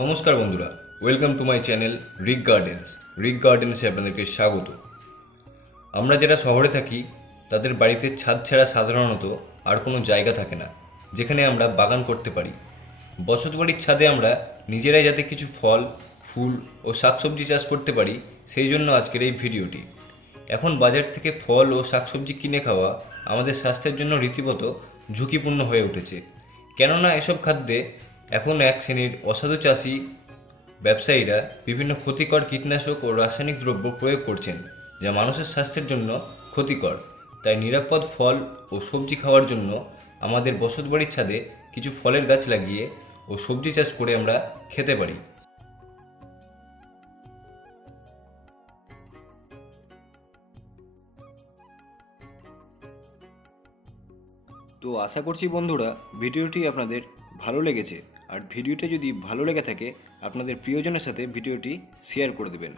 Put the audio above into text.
নমস্কার বন্ধুরা, welcome to my channel রিক গার্ডেন্সে আপনাদেরকে স্বাগত। আমরা যারা শহরে থাকি তাদের বাড়িতে ছাদ ছাড়া সাধারণত আর কোনো জায়গা থাকে না যেখানে আমরা বাগান করতে পারি। বসত বাড়ির ছাদে আমরা নিজেরাই যাতে কিছু ফল, ফুল ও শাকসবজি চাষ করতে পারি, সেই জন্য আজকের এই ভিডিওটি। এখন বাজার থেকে ফল ও শাকসবজি কিনে খাওয়া আমাদের স্বাস্থ্যের জন্য রীতিমতো ঝুঁকিপূর্ণ হয়ে উঠেছে, কেননা এসব খাদ্যে এখন এক শ্রেণীর অসাধু চাষি ব্যবসায়ীরা বিভিন্ন ক্ষতিকর কীটনাশক ও রাসায়নিক দ্রব্য প্রয়োগ করছেন, যা মানুষের স্বাস্থ্যের জন্য ক্ষতিকর। তাই নিরাপদ ফল ও সবজি খাওয়ার জন্য আমাদের বসতবাড়ির ছাদে কিছু ফলের গাছ লাগিয়ে ও সবজি চাষ করে আমরা খেতে পারি। তো আশা করছি বন্ধুরা ভিডিওটি আপনাদের ভালো লেগেছে, আর ভিডিওটি যদি ভালো লেগে থাকে আপনাদের প্রিয়জনের সাথে ভিডিওটি শেয়ার করে দেবেন।